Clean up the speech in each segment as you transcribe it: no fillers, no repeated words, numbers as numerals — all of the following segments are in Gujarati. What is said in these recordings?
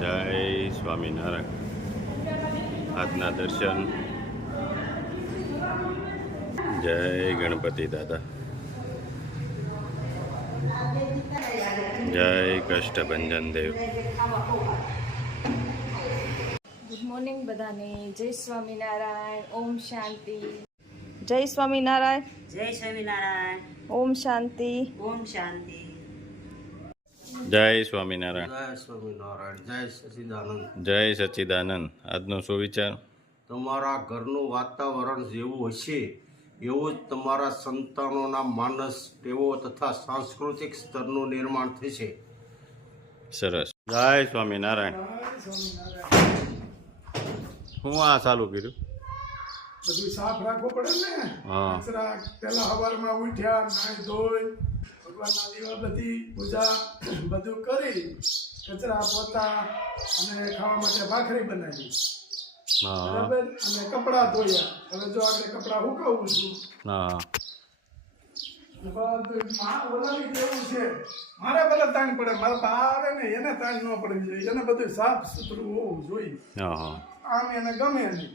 જય સ્વામિનારાયણ. આજના દર્શન. જય ગણપતિ દાદા. જય કષ્ટભંજન દેવ. ગુડ મોર્નિંગ બધાને. જય સ્વામિનારાયણ. ઓમ શાંતિ. જય સ્વામિનારાયણ. જય સ્વામિનારાયણ. ઓમ શાંતિ. ઓમ શાંતિ. જય સ્વામિનારાયણ. જય સ્વામિનારાયણ. જય સચિદાનંદ. જય સચ્ચિદાનંદ. આજનો સુવિચાર. તમારા ઘરનું વાતાવરણ જેવું હશે એવું જ તમારા સંતાનોના માનસ ટેવો તથા સાંસ્કૃતિક સ્તરનું નિર્માણ થશે. સરસ. જય સ્વામિનારાયણ. હું આ ચાલુ કર્યું. બધું સાફ રાખવું પડે ને. હા. કચરા પેલા સવારમાં ઉઠ્યા, નાઈ ધોઈ, ભગવાનના દીવા બધી પૂજા બધું કરી, કચરા પોતા અને ખાવા માટે ભાખરી બનાવી, હા બરાબર, અને કપડાં ધોયા. હવે જો આપણે કપડાં સુકવવું છું. હા ઓલાની કેવું છે, મારે ભલે તાણ પડે, મારા બા આવે ને એને તાણ ન પડવી જોઈએ, એને બધું સાફ સુથરું હોવું જોઈએ. હા આમ એને ગમે નહીં,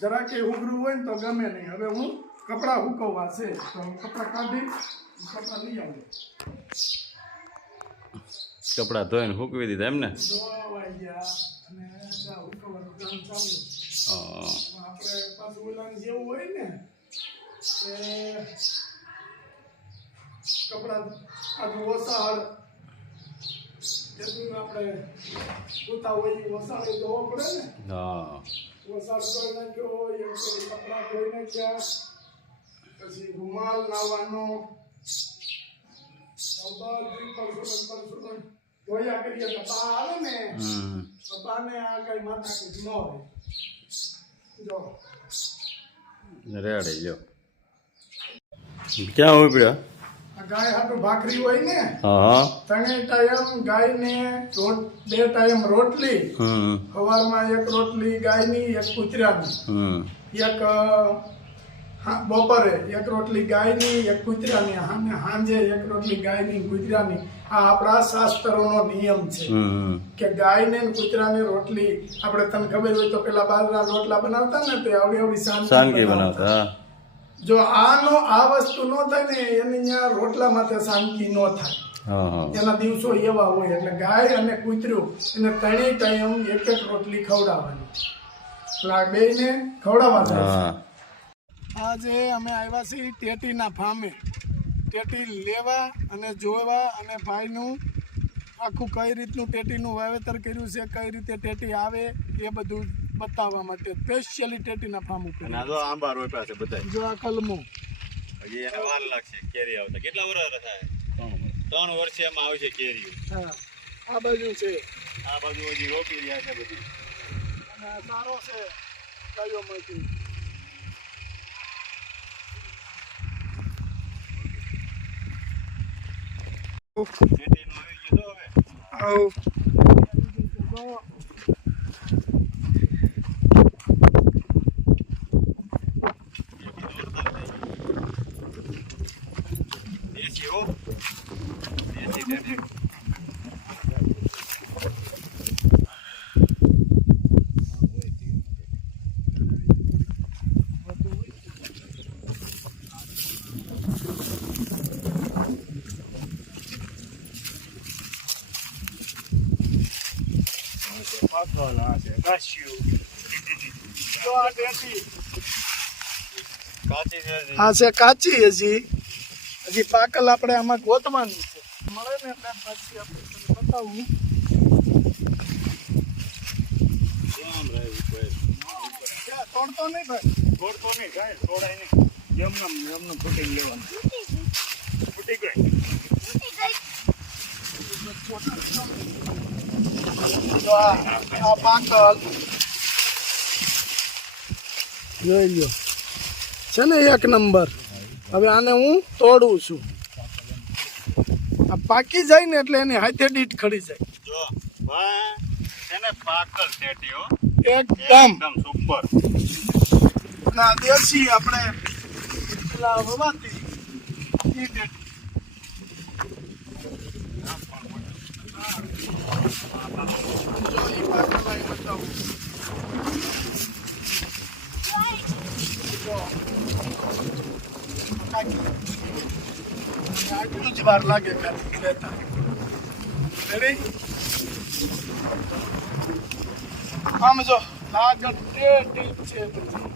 જરા કે ઉઘરું હોય ને તો ગમે નહીં. હવે હું કપડાં સુકવવા છે તો હું કપડાં કાઢી કપડાં લઈ આવું. કપડાં ધોઈને સૂકવી દીધા એમ ને. ધોવાઈ ગયા અને સુકવવાનું કામ ચાલુ. હા આપણે પાછું ઓલાને જેવું હોય ને કે કપડાં આટલું ઓસાળ જેટલું આપણે ધોતા હોય એ ઓસાળ ધોવો પડે ને. હા વરસાદ ધોઈ નાખ્યો હોય એમ કરી કપડાં ધોઈ નાખ્યા, પછી રૂમાલ લાવવાનો, ધોયા કરીએ તો બા આવે ને તો બાને આ કઈ માથાકૂટ ન હોય. જો રેડી લ્યો. ક્યાં ઉપડ્યા? આ ગાય હાટું ભાખરી હોય ને, હા 3 ટાઈમ ગાયને 2 ટાઈમ રોટલી, સવારમાં 1 રોટલી ગાયની, 1 કૂતરાની, એક બપોરે 1 રોટલી ગાયની, 1 કૂતરાની, અને સાંજે 1 રોટલી ગાયની કૂતરાની. આ આપણા શાસ્ત્રોનો નિયમ છે કે ગાયને ને કૂતરાને રોટલી. આપણે તને ખબર હોય તો પેલા બાજરા રોટલા બનાવતા ને તે આવડી સાનકી બનાવતા. જો આ વસ્તુ ન થાય ને એની અહીંયા રોટલા માથે શાંતિ ન થાય. એના દિવસો એવા હોય એટલે ગાય અને કૂતરું એને 3 ટાઈમ 1 રોટલી ખવડાવવાની. આ બેયને ખવડાવવા જાય. આજે અમે આવ્યા છીએ ટેટીના ફાર્મે. ટેટી લેવા અને જોવા અને ભાઈનું આખું કઈ રીતનું ટેટીનું વાવેતર કર્યું છે, કઈ રીતે ટેટી આવે એ બધું બતાવવા માટે સ્પેશિયલી ટેટીના ફાર્મ ઉપર. આંબા રોપ્યા છે બધા. જો આ કલમો હજી એને વાર લાગશે કેરી આવતા. કેટલા વર્ષ થાય? 3 વર્ષે એમાં આવશે કેરી. હા આ બાજુ છે, આ બાજુ હજી રોપી રહ્યા છે બધી. અને સારો છે ગાયોમાંથી. કેરીનું આવી ગયું તો હવે. આવ દેશી હો. દેશી કેરી. જો આ ટેટી કાચી છે હજી. આ છે કાચી. હજી પાકલ આપણે આમાં ગોતવાની છે. મળે ને એટલે પછી આપણે તમને બતાવું. આમ રહ્યું કોઈ. તોડતો નહીં ભાઈ. તોડતો નહીં કાંઈ. તોડાય નહીં. એમનામ ફૂટી લેવાનું. ફૂટી ગઈ. જો આ પાકલ જોઈ લ્યો છે ને 1 નંબર. હવે આને હું તોડું છું. આ પાકી જાય ને એટલે એની હાથે દીઠ ખડી જાય. જો ભાઈ એને પાકલ શેટીઓ એકદમ એકદમ સુપર. ના દેશી આપણે પેલા વવાતી ઈ ટેટી. વાર લાગે ખાલી લેતા. રેડી? આમ જો આગળ ટેટી છે બધી.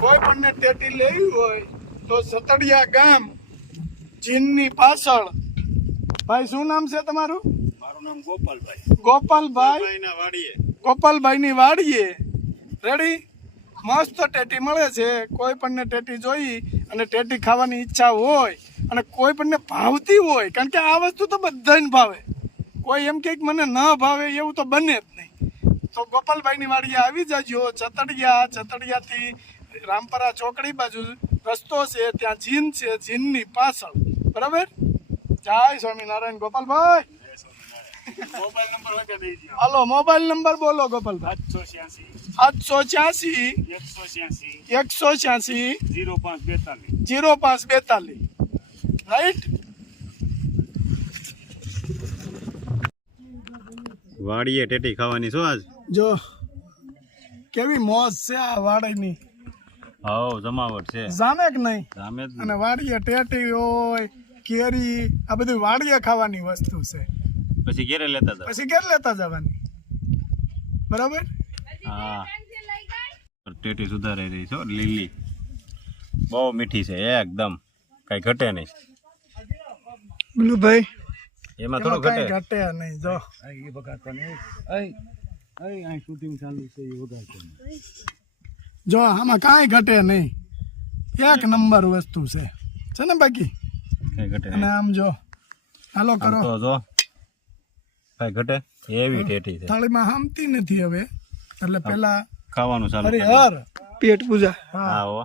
કોઈ પણ ને ટેટી લેવી હોય તો સતડિયા ગામ જીનની પાછળ. ભાઈ શું નામ છે તમારું? મારું નામ ગોપાલભાઈ. ગોપાલભાઈ. ભાઈના વાડીએ. ગોપાલભાઈની વાડીએ. રેડી? મસ્ત ટેટી મળે છે. કોઈ પણ ને ટેટી જોઈ અને ટેટી ખાવાની ઈચ્છા હોય અને કોઈ પણ ને ભાવતી હોય, કારણ કે આ વસ્તુ તો બધાને ભાવે, કોઈ એમ કે મને ન ભાવે એવું તો બને જ નહીં. તો ગોપાલભાઈની વાડીએ આવી જજો. ચતડિયાથી રામપરા ચોકડી બાજુ રસ્તો છે, ત્યાં જીન છે, જીનની પાછળ. બરાબર? જય સ્વામિનારાયણ. ગોપાલભાઈ મોબાઈલ નંબર લખી દેજો. હાલો મોબાઈલ નંબર બોલો ગોપાલભાઈ. 786 186 0542. રાઈટ? વાડીએ ટેટી ખાવાની શું આજ? જો કેવી મોજ છે આ વાડીની. હાઉ જમાવટ છે. જામે કે નહીં? સામે જ અને વાડીએ ટેટી હોય, કેરી, આ બધું વાડીએ ખાવાની વસ્તુ છે. પછી ઘેરે લેતા હતા. પછી ઘેર લેતા જવાની. બરાબર? હા. ટેટી સુધારાઈ રહી છે હો, લીલી. બહુ મીઠી છે એકદમ, કઈ ઘટે નહીં. બોલું ભાઈ એમાં થોડું કઈ ઘટે. ઘટે નહીં. જો જો આમાં કાંઈ ઘટે નહીં. એક નંબર વસ્તુ છે ને બાકી? કઈ ઘટે અને નહીં. આમ જો હાલો આમ કરો. તો જો કઈ ઘટે એવી ટેટી છે. થાળીમાં હામતી નથી હવે, એટલે પેલા ખાવાનું ચાલુ કરી. હરિહર પેટ પૂજા. હા હો,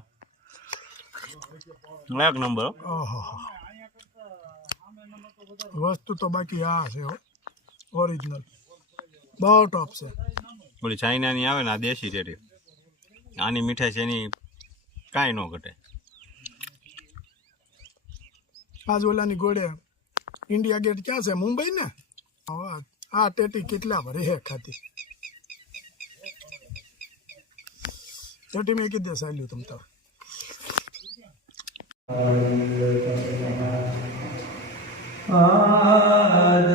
એક નંબર હો. ઓહો, વસ્તુ તો બાકી આ છે હો, ઓરિજિનલ. બહુ ટોપ છે. ઓલી ચાઇનાની આવે ને આ દેશી ટેટી, આની મીઠાઈ છે એની કાંઈ ન ઘટે. આજ ઓલાની ઘોડે ઇન્ડિયા ગેટ ક્યાં છે? મુંબઈ ને? આ ટેટી કેટલા ભરે હે ખાતી. ટેટી મેં કીધે સાલ્યું તમ તાર. આદ